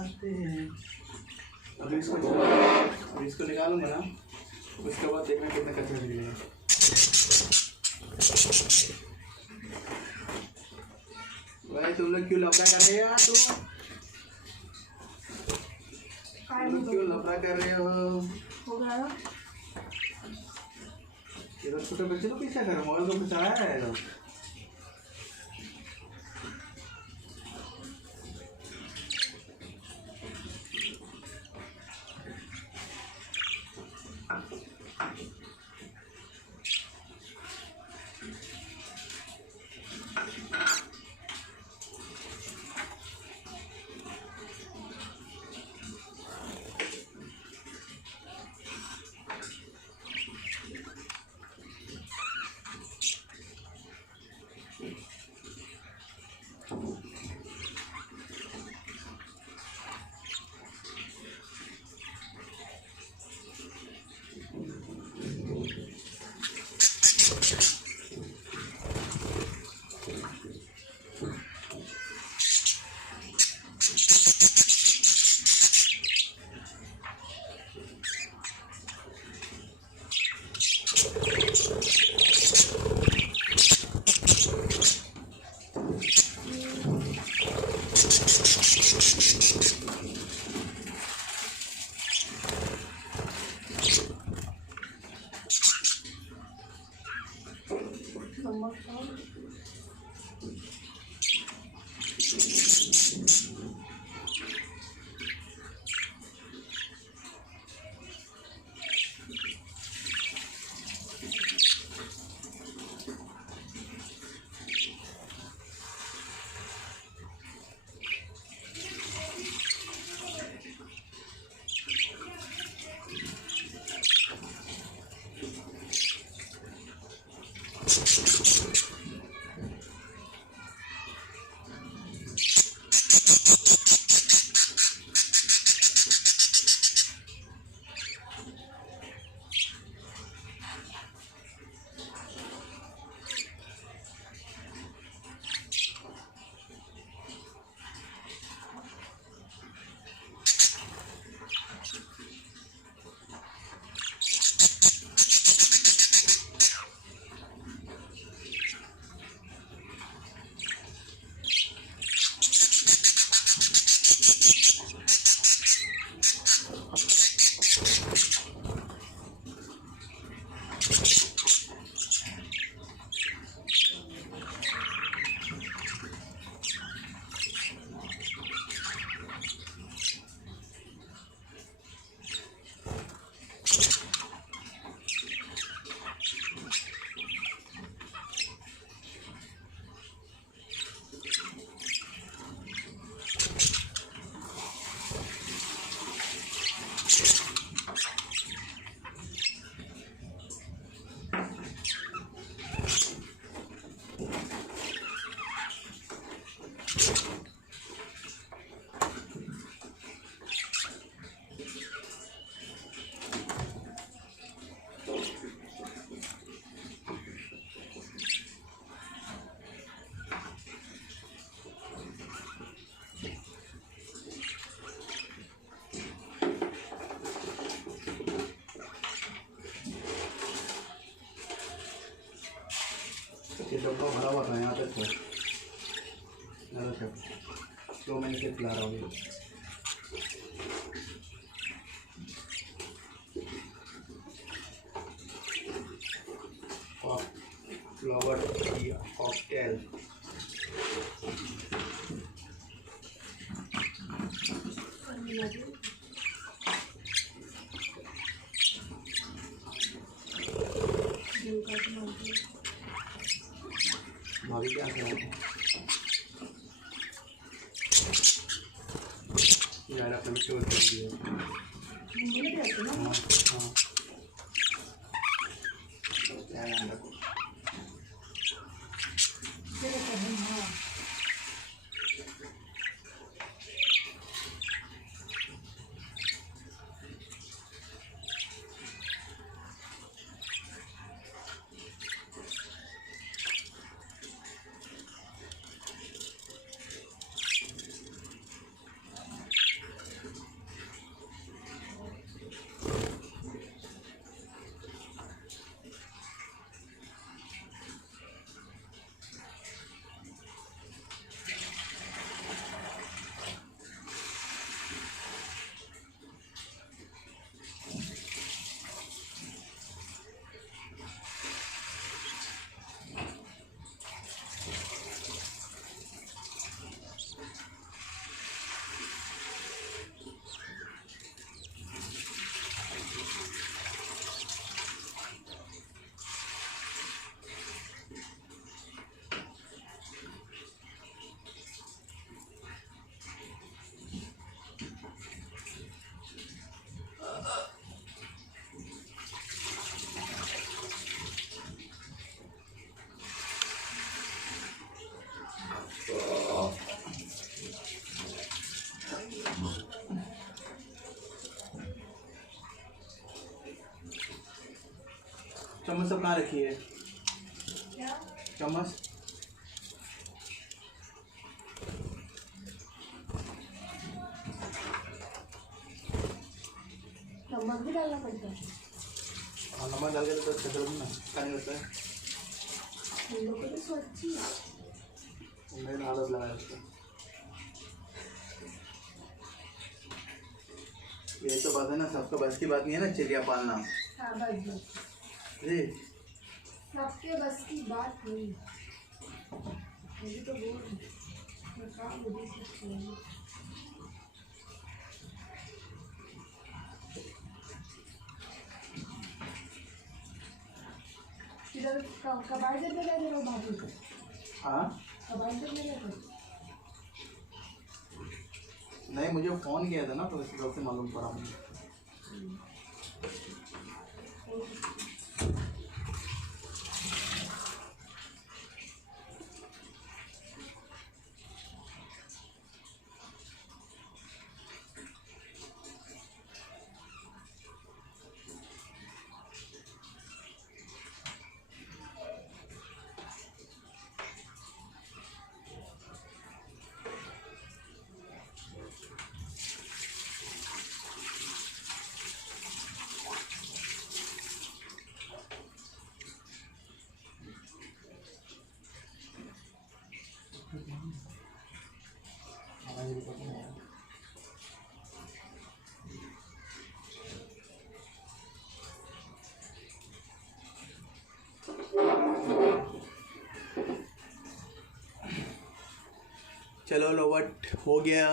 जाते हैं। अभी इसको निकालूंगा ना, उसके बाद देखना कितना कचरा निकलेगा। भाई तुम लोग क्यों लफड़ा कर रहे हो यार? तुम लोग क्यों लफड़ा कर रहे हो? ये तो छोटे बच्चे लोग क्या करें? मोबाइल को फंसाया है लोग। ये डब्बा भरा हुआ था यहाँ पे तो तो मैं इसे खिला रहा हूँ। फ्लावर टी कॉकटेल भाभी क्या कर रहे हैं यार? अपने शोर कर दिए। हाँ हाँ ध्यान रखो। चम्मच सब कहाँ रखी है? क्या? चम्मच नमक भी डालना पड़ता है। हाँ, नमक डाल के तो अच्छा कर ना, खाने होता है। हम लोग को तो स्वच्छ ही है। मैंने आदत लगाया उसका। ये तो बात है ना, सबका बस की बात नहीं है ना चिड़िया पालना। हाँ बस बस, जी सबके बस की बात नहीं। मुझे तो बोल मैं काम मुझे सकती हूँ। इधर कबाड़ जब में रह रहे हो भाभी को? हाँ कबाड़ जब में रह रहे हो? नहीं, मुझे फ़ोन किया था ना तो इस वजह से मालूम पड़ा मुझे। चलो लोवट हो गया।